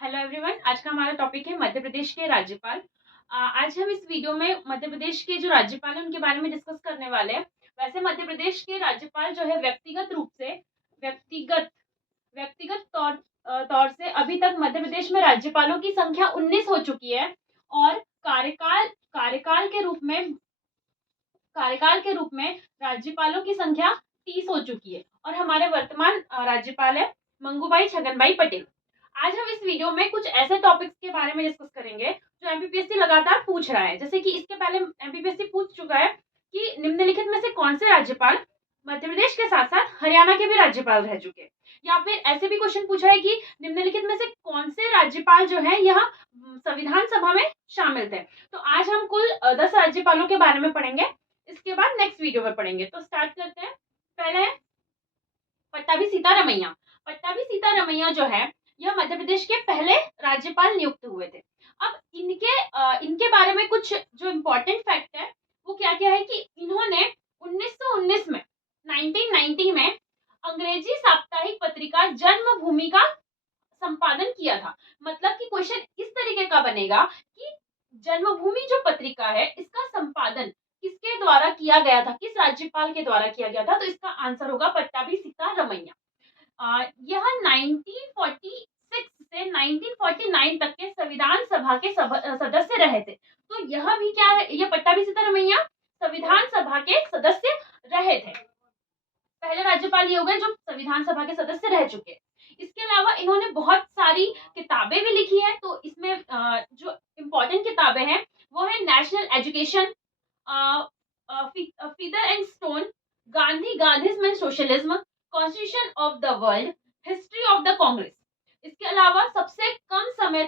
Hello everyone, आज का हमारा टॉपिक है मध्य प्रदेश के राज्यपाल। आज हम इस वीडियो में मध्य प्रदेश के जो राज्यपाल हैं उनके बारे में डिस्कस करने वाले हैं। वैसे मध्य प्रदेश के राज्यपाल जो है व्यक्तिगत रूप से व्यक्तिगत व्यक्तिगत तौर से अभी तक मध्य प्रदेश में राज्यपालों की संख्या 19 हो चुकी है और कार्यकाल के रूप में कार्यकाल के रूप में राज्यपालों की संख्या 30 हो चुकी है और हमारे वर्तमान राज्यपाल है मंगूभाई छगनभाई पटेल। आज हम इस वीडियो में कुछ ऐसे टॉपिक्स के बारे में डिस्कस करेंगे जो एमपीपीएससी लगातार पूछ रहा है। जैसे कि इसके पहले एमपीपीएससी पूछ चुका है कि निम्नलिखित में से कौन से राज्यपाल मध्य प्रदेश के साथ साथ हरियाणा के भी राज्यपाल रह चुके हैं, या फिर ऐसे भी क्वेश्चन पूछा है कि निम्नलिखित में से कौन से राज्यपाल जो है यह संविधान सभा में शामिल थे। तो आज हम कुल 10 राज्यपालों के बारे में पढ़ेंगे, इसके बाद नेक्स्ट वीडियो में पढ़ेंगे। तो स्टार्ट करते हैं। पहले है पट्टाभी सीतारमैया। पट्टाभी सीतारमैया जो है यह मध्य प्रदेश के पहले राज्यपाल नियुक्त हुए थे। अब इनके बारे में कुछ जो इम्पोर्टेंट फैक्ट है वो क्या क्या है कि इन्होंने 1919 में 1990 में अंग्रेजी साप्ताहिक पत्रिका जन्मभूमि का संपादन किया था। मतलब कि क्वेश्चन इस तरीके का बनेगा कि जन्मभूमि जो पत्रिका है इसका संपादन किसके द्वारा किया गया था, किस राज्यपाल के द्वारा किया गया था। तो इसका आंसर होगा पट्टाभी सीतारमैया। यह 1946 से 1949 तक के संविधान सभा के सदस्य रहे थे। तो यह भी क्या है, यह पट्टाभी सीतारमैया संविधान सभा के सदस्य रहे थे। पहले राज्यपाल ये हो गए जो संविधान सभा के सदस्य रह चुके। इसके अलावा इन्होंने बहुत सारी किताबें भी लिखी है। तो इसमें जो इम्पोर्टेंट किताबें हैं वो है national education, feather and stone, Gandhism and socialism, constitution of the world, history of the Congress. इसके अलावा सबसे कम समय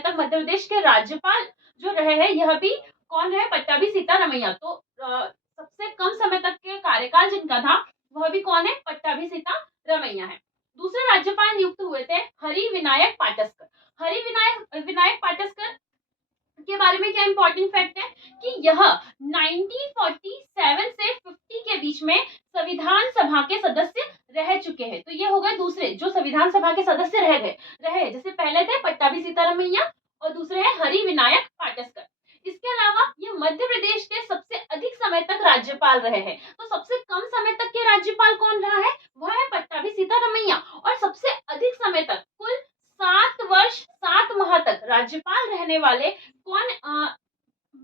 तक मध्य प्रदेश के राज्यपाल जो रहे हैं यह भी कौन है, पट्टाभी सीतारमैया। तो सबसे कम समय तक के कार्यकाल जिनका था वह भी कौन है, पट्टाभी सीतारमैया है। दूसरे राज्यपाल नियुक्त हुए थे हरि विनायक पाटस्कर। हरि विनायक पाटस्कर के बारे में क्या इंपॉर्टेंट फैक्ट है कि यह 1947 से 50 के बीच में संविधान सभा के सदस्य रह चुके हैं। तो ये हो गए दूसरे जो संविधान सभा के सदस्य रहे। जैसे पहले थे पट्टाभी सीतारमैया और दूसरे है हरि विनायक पाटस्कर। इसके अलावा ये मध्य प्रदेश के सबसे अधिक समय तक राज्यपाल रहे हैं। तो सबसे कम समय तक के राज्यपाल कौन रहा है, वह है पट्टाभी सीतारमैया। और सबसे अधिक समय तक कुल 7 वर्ष 7 माह तक राज्यपाल रहने वाले कौन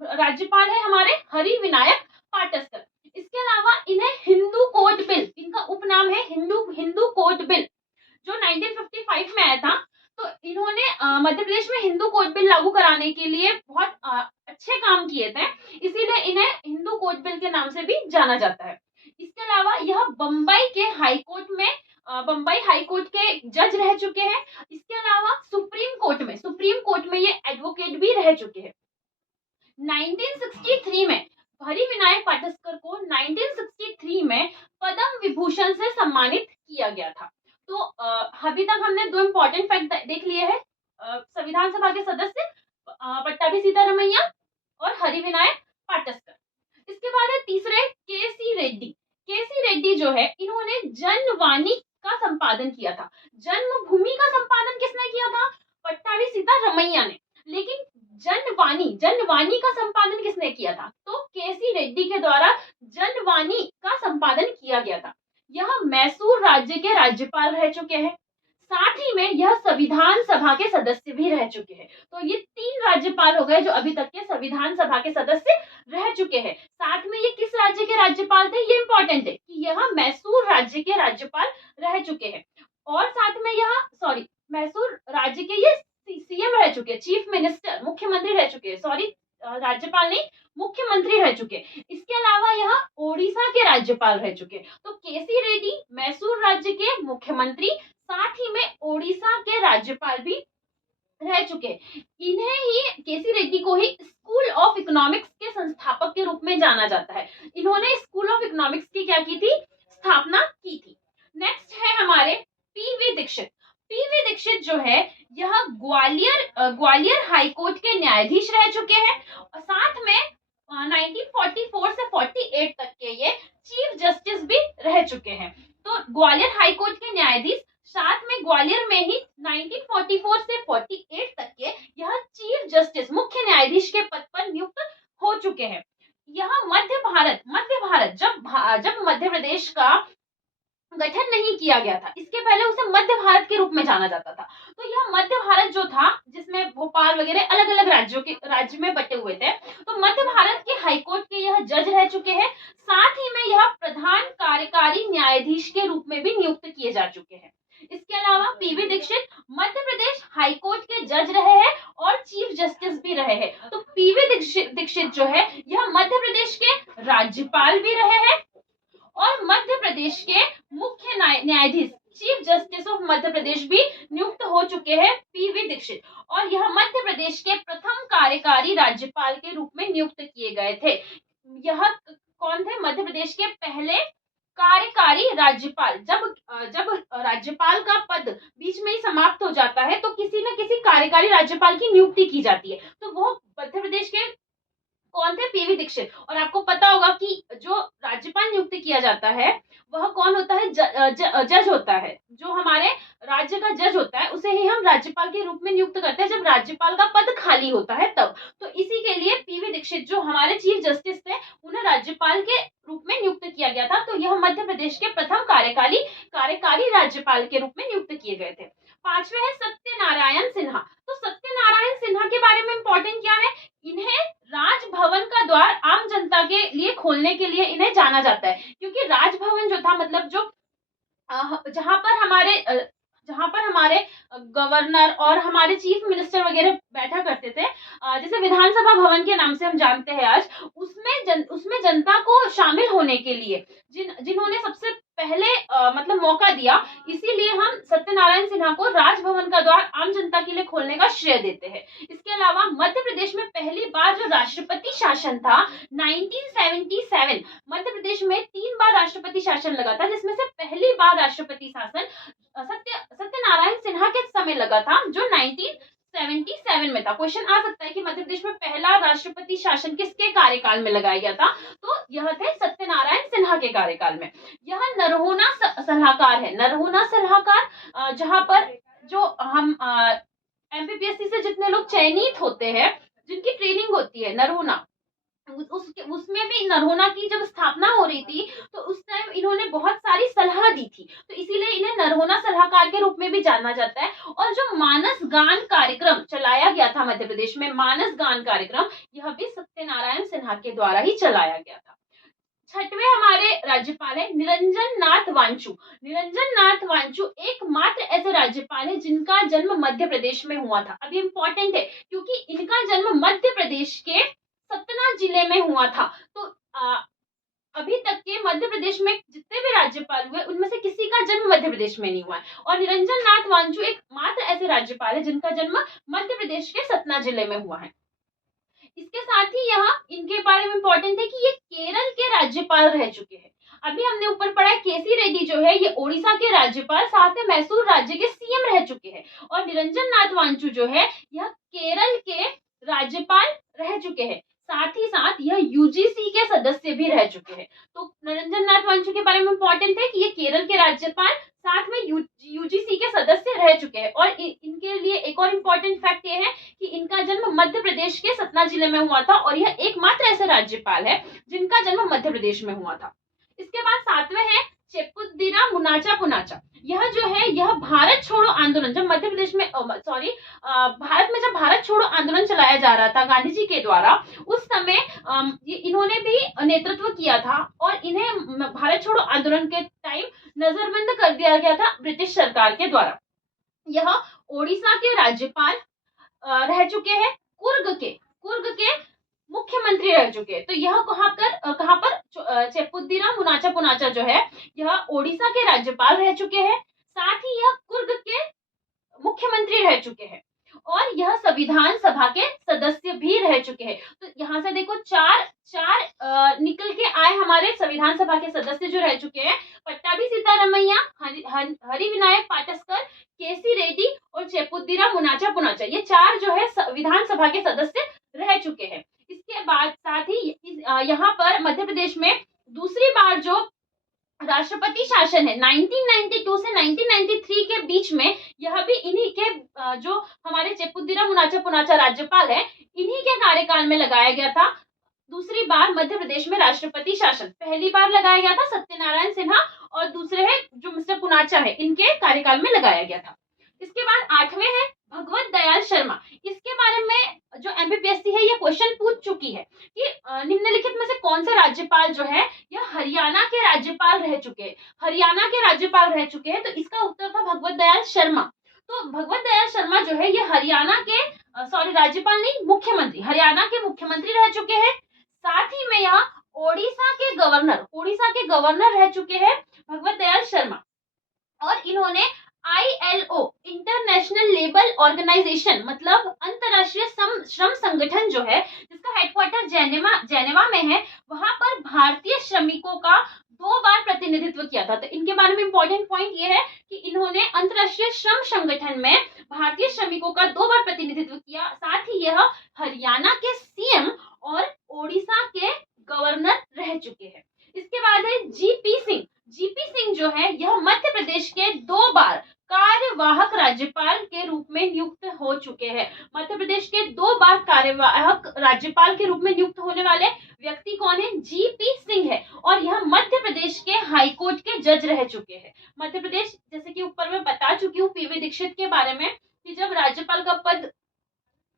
राज्यपाल है, हमारे हरि विनायक पाटस्कर। इसके अलावा इन्हें हिंदू कोड बिल, इनका उपनाम है हिंदू कोड बिल, जो 1955 में आया था। तो इन्होंने मध्य प्रदेश में हिंदू कोड बिल लागू कराने के लिए बहुत अच्छे काम किए थे, इसीलिए इन्हें हिंदू कोड बिल के नाम से भी जाना जाता है। इसके अलावा यह बम्बई हाई कोर्ट के जज रह चुके हैं। इसके अलावा सुप्रीम कोर्ट में ये एडवोकेट भी रह चुके हैं। 1963 में हरि विनायक पाटस्कर को 1963 में पद्म विभूषण से सम्मानित किया गया था। तो अभी तक हमने दो इंपॉर्टेंट फैक्ट देख लिए हैं, संविधान सभा के सदस्य पट्टाभी सीतारमैया और हरि विनायक पाटस्कर। इसके बाद है तीसरे केसी रेड्डी। केसी रेड्डी जो है इन्होंने जनवाणी का संपादन किया था। जन्मभूमि का संपादन किसने किया था, पट्टाभी सीतारमैया ने। लेकिन जनवाणी का संपादन किसने किया था, तो केसी रेड्डी के द्वारा जनवाणी का संपादन किया गया था। यह मैसूर राज्य के राज्यपाल रह चुके हैं, साथ ही में यह संविधान सभा के सदस्य भी रह चुके हैं। तो ये 3 राज्यपाल हो गए जो अभी तक के संविधान सभा के सदस्य रह चुके हैं। साथ में ये किस राज्य के राज्यपाल थे, ये इंपॉर्टेंट है कि यह मैसूर राज्य के राज्यपाल रह चुके हैं। और साथ में यह मैसूर राज्य के ये सीएम रह चुके, चीफ मिनिस्टर, मुख्यमंत्री रह चुके, राज्यपाल नहीं, मुख्यमंत्री रह चुके। इसके अलावा यह ओडिशा के राज्यपाल रह चुके। तो केसी रेड्डी मैसूर राज्य के मुख्यमंत्री, साथ ही में ओडिशा के राज्यपाल भी रह चुके। इन्हें ही, केसी रेड्डी को ही स्कूल ऑफ इकोनॉमिक्स के संस्थापक के रूप में जाना जाता है। इन्होंने स्कूल ऑफ इकोनॉमिक्स की क्या की थी, स्थापना की थी। नेक्स्ट है हमारे पीवी दीक्षित। पीवी दीक्षित जो है यह ग्वालियर हाई कोर्ट के न्यायाधीश रह चुके हैं और साथ में 1944 से 48 तक के ये चीफ जस्टिस भी रह चुके हैं। तो ग्वालियर हाई कोर्ट के न्यायाधीश साथ में ग्वालियर में ही 1944 से 48 तक के यह चीफ जस्टिस मुख्य न्यायाधीश के पद पर नियुक्त हो चुके हैं। यह मध्य भारत जब मध्य प्रदेश का गठन नहीं किया गया था, इसके पहले उसे मध्य भारत के रूप में जाना जाता था। तो यह मध्य भारत जो था, जिसमें भोपाल वगैरह अलग अलग राज्य में बटे हुए थे, तो मध्य भारत के हाईकोर्ट के यह जज रह चुके हैं। साथ ही में यह प्रधान कार्यकारी न्यायाधीश के रूप में भी नियुक्त किए जा चुके हैं। इसके अलावा पीवी दीक्षित मध्य प्रदेश हाईकोर्ट के जज रहे हैं और चीफ जस्टिस भी रहे हैं। तो पीवी दीक्षित जो है यह मध्य प्रदेश के राज्यपाल भी रहे हैं और मध्य प्रदेश के मुख्य न्यायाधीश chief justice of Madhya Pradesh भी नियुक्त हो चुके हैं पीवी दीक्षित, और यह मध्य प्रदेश के प्रथम कार्यकारी राज्यपाल के रूप में नियुक्त किए गए थे। यह कौन थे? मध्य प्रदेश के पहले कार्यकारी राज्यपाल। जब राज्यपाल का पद बीच में ही समाप्त हो जाता है तो किसी न किसी कार्यकारी राज्यपाल की नियुक्ति की जाती है, तो वो मध्य प्रदेश के कौन थे? पीवी दीक्षित। और आपको पता होगा कि जो राज्यपाल नियुक्त किया जाता है वह कौन होता है? जज होता है। जो हमारे राज्य का जज होता है उसे ही हम राज्यपाल के रूप में नियुक्त करते हैं जब राज्यपाल का पद खाली होता है तब। तो इसी के लिए पीवी दीक्षित जो हमारे चीफ जस्टिस थे उन्हें राज्यपाल के रूप में नियुक्त किया गया था। तो यह मध्य प्रदेश के प्रथम कार्यकारी राज्यपाल के रूप में नियुक्त किए गए थे। पांचवे है सत्यनारायण सिन्हा। तो सत्यनारायण सिन्हा के बारे में इंपॉर्टेंट क्या है? इन्हें राजभवन का द्वार आम जनता के लिए खोलने के लिए इन्हें जाना जाता है, क्योंकि राजभवन जो था, मतलब जो जहां पर हमारे गवर्नर और हमारे चीफ मिनिस्टर वगैरह बैठा करते थे, जैसे विधानसभा भवन के नाम से हम जानते हैं आज, उसमें जनता को शामिल होने के लिए जिन्होंने सबसे पहले मतलब मौका दिया, इसीलिए हम सत्यनारायण सिन्हा को राजभवन का द्वार आम जनता के लिए खोलने का श्रेय देते हैं। इसके अलावा मध्य प्रदेश में पहली बार जो राष्ट्रपति शासन था 1977, मध्य प्रदेश में 3 बार राष्ट्रपति शासन लगा था, जिसमें से पहली बार राष्ट्रपति शासन सत्यनारायण सिन्हा के समय लगा था जो 1977 में था। क्वेश्चन आ सकता है कि मध्य प्रदेश में पहला राष्ट्रपति शासन किसके कार्यकाल में लगाया गया था? तो यह थे सत्यनारायण सिन्हा के कार्यकाल में। यह नरहोना सलाहकार है। नरहोना सलाहकार जहां पर जो हम एमपीपीएससी से जितने लोग चयनित होते हैं, जिनकी ट्रेनिंग होती है नरहोना, उसमें भी नरहोना की जब स्थापना हो रही थी तो उस टाइम इन्होंने बहुत सारी सलाह दी थी, तो इसीलिए इन्हें नरहोना सलाहकार के रूप में भी जाना जाता है। और जो मानस गान कार्यक्रम चलाया गया था मध्य प्रदेश में, मानस गान कार्यक्रम, यह भी सत्यनारायण सिन्हा के द्वारा ही चलाया गया था। छठवें हमारे राज्यपाल है निरंजन नाथ वांचू। निरंजन नाथ वांचू एकमात्र ऐसे राज्यपाल है जिनका जन्म मध्य प्रदेश में हुआ था। अब इंपॉर्टेंट है क्योंकि इनका जन्म मध्य प्रदेश के सतना जिले में हुआ था। तो अभी तक के मध्य प्रदेश में जितने भी राज्यपाल हुए उनमें से किसी का जन्म मध्य प्रदेश में नहीं हुआ है, और निरंजन नाथ वांचू एकमात्र ऐसे राज्यपाल है जिनका जन्म मध्य प्रदेश के सतना जिले में हुआ है। इसके साथ ही यहाँ इनके बारे में इंपॉर्टेंट है कि ये केरल के राज्यपाल रह चुके हैं। अभी हमने ऊपर पढ़ा केसी रेड्डी जो है ये ओडिशा के राज्यपाल, साथ में मैसूर राज्य के सीएम रह चुके हैं, और निरंजन नाथ वांचू जो है यह केरल के राज्यपाल रह चुके हैं। साथ ही साथ यह यूजीसी के सदस्य भी रह चुके हैं। तो निरंजन नाथ वांचू के बारे में इंपॉर्टेंट है कि ये केरल के राज्यपाल, साथ में यूजीसी के सदस्य रह चुके हैं। और इनके लिए एक और इम्पोर्टेंट फैक्ट ये है कि इनका जन्म मध्य प्रदेश के सतना जिले में हुआ था, और यह एकमात्र ऐसे राज्यपाल है जिनका जन्म मध्य प्रदेश में हुआ था। इसके बाद सातवें है चेपुद्दीना मुनाचा पुनाचा। यह जो है यह भारत छोड़ो आंदोलन, जब मध्य प्रदेश में भारत में जब भारत छोड़ो आंदोलन चलाया जा रहा था गांधी जी के द्वारा, उस समय इन्होंने भी नेतृत्व किया था, और इन्हें भारत छोड़ो आंदोलन के टाइम नजरबंद कर दिया गया था ब्रिटिश सरकार के द्वारा। यह ओडिशा के राज्यपाल रह चुके हैं, कुर्ग के मुख्यमंत्री रह चुके हैं। तो यह कहां पर चेपुद्दीना मुनाचा पुनाचा जो है यह ओडिशा के राज्यपाल रह चुके हैं, साथ ही यह कुर्ग के मुख्यमंत्री रह चुके हैं, और यह संविधान सभा के सदस्य भी रह चुके हैं। तो यहाँ से देखो चार निकल के आए हमारे संविधान सभा के सदस्य जो रह चुके हैं, पट्टाभी सीतारमैया, हरिविनायक पाटस्कर, केसी रेड्डी और चेपुद्दीना मुनाचा पुनाचा, ये चार जो है संविधान सभा के सदस्य रह चुके हैं। इसके बाद साथ ही यहाँ पर मध्य प्रदेश में दूसरी बार जो राष्ट्रपति शासन है 1992 से 1993 के बीच में, यह भी इन्हीं के जो हमारे चेपुद्दीरा पुनाचा राज्यपाल है, इन्हीं के कार्यकाल में लगाया गया था। दूसरी बार मध्य प्रदेश में राष्ट्रपति शासन पहली बार लगाया गया था सत्यनारायण सिन्हा, और दूसरे है जो मिस्टर पुनाचा है, इनके कार्यकाल में लगाया गया था। इसके बाद 8वें है भगवत दयाल शर्मा। इसके बारे में जो एमपीपीएससी है ये क्वेश्चन पूछ चुकी है कि निम्नलिखित में से कौन से राज्यपाल जो है यह हरियाणा के राज्यपाल रह चुके हैं, हरियाणा के राज्यपाल रह चुके हैं। तो इसका उत्तर था भगवत दयाल शर्मा। तो भगवत दयाल शर्मा जो है ये हरियाणा के राज्यपाल नहीं, मुख्यमंत्री, हरियाणा के मुख्यमंत्री रह चुके हैं। साथ ही में यह ओडिशा के गवर्नर रह चुके हैं भगवत दयाल शर्मा। और इन्होंने ILO इंटरनेशनल लेबर ऑर्गेनाइजेशन मतलब अंतरराष्ट्रीय श्रम संगठन जो है, जिसका हेडक्वार्टर जेनेवा में है, वहां पर भारतीय श्रमिकों का 2 बार प्रतिनिधित्व किया था। तो इनके बारे में इंपॉर्टेंट पॉइंट ये है कि इन्होंने अंतरराष्ट्रीय श्रम संगठन में भारतीय श्रमिकों का 2 बार प्रतिनिधित्व किया। साथ ही यह हरियाणा के सीएम और ओडिशा के गवर्नर रह चुके हैं। इसके बाद है जीपी सिंह जो है यह मध्य प्रदेश के 2 बार कार्यवाहक राज्यपाल के रूप में नियुक्त हो चुके हैं। मध्य प्रदेश के 2 बार कार्यवाहक राज्यपाल के रूप में नियुक्त होने वाले व्यक्ति कौन है? जीपी सिंह है, और यह मध्य प्रदेश के हाईकोर्ट के जज रह चुके हैं। मध्य प्रदेश, जैसे कि ऊपर मैं बता चुकी हूँ पीवी दीक्षित के बारे में, कि जब राज्यपाल का पद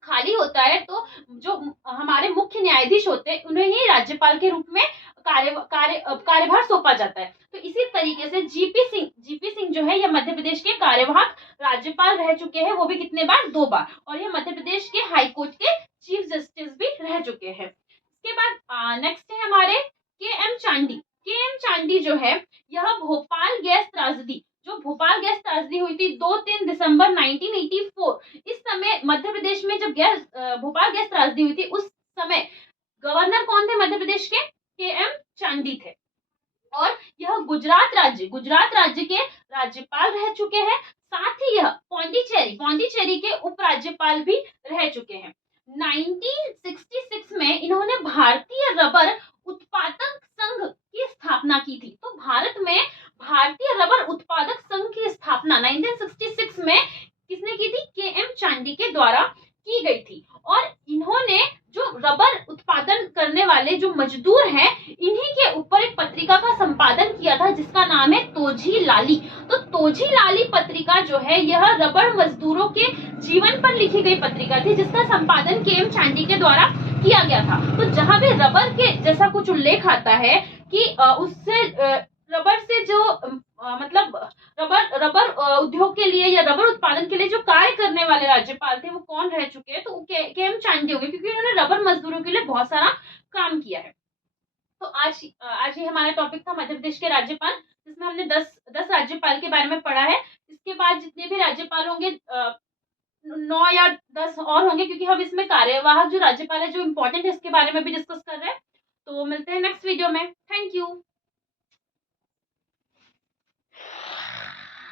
खाली होता है तो जो हमारे मुख्य न्यायाधीश होते हैं उन्हें ही राज्यपाल के रूप में कार्यभार सौंपा जाता है। तो इसी तरीके से जीपी सिंह जो है यह मध्य प्रदेश के कार्यवाहक राज्यपाल रह चुके हैं, वो भी कितने बार? 2 बार, और ये मध्य प्रदेश के हाई कोर्ट के चीफ जस्टिस भी रह चुके हैं। इसके बाद नेक्स्ट है हमारे के एम चांडी जो है यह भोपाल गैस त्रासदी हुई थी 2-3 दिसंबर 1984। इस समय मध्य प्रदेश में जब भोपाल गैस त्रासदी हुई थी, उस समय गवर्नर कौन थे मध्य प्रदेश के? एम चांडी थे। और यह गुजरात राज्य के राज्यपाल रह चुके हैं। साथ ही यह पौंडीचेरी के उपराज्यपाल भी रह चुके हैं। 1966 में इन्होंने भारतीय रबर उत्पादक संघ की स्थापना की थी। तो भारत में भारतीय रबर उत्पादक संघ की स्थापना 1966 में किसने की थी? के एम चांडी के द्वारा की गई थी। और इन्होंने जो रबर उत्पादन करने वाले जो मजदूर हैं, इन्हीं के ऊपर एक पत्रिका का संपादन किया था जिसका नाम है तोजी लाली। तो तोजी लाली पत्रिका जो है यह रबर मजदूरों के जीवन पर लिखी गई पत्रिका थी, जिसका संपादन के एम चांडी के द्वारा किया गया था। तो जहां भी रबर के जैसा कुछ उल्लेख आता है कि उससे रबर से जो मतलब रबर उद्योग के लिए या रबर उत्पादन के लिए जो कार्य करने वाले राज्यपाल थे वो कौन रह चुके हैं? तो के एम चांडी होंगे, क्योंकि उन्होंने रबर मजदूरों के लिए बहुत सारा काम किया है। तो आज ये हमारा टॉपिक था मध्य प्रदेश के राज्यपाल, जिसमें हमने 10 राज्यपाल के बारे में पढ़ा है। इसके बाद जितने भी राज्यपाल होंगे 9 या 10 और होंगे, क्योंकि हम इसमें कार्यवाहक जो राज्यपाल है जो इम्पोर्टेंट है इसके बारे में भी डिस्कस कर रहे हैं। तो मिलते हैं नेक्स्ट वीडियो में। Thank you.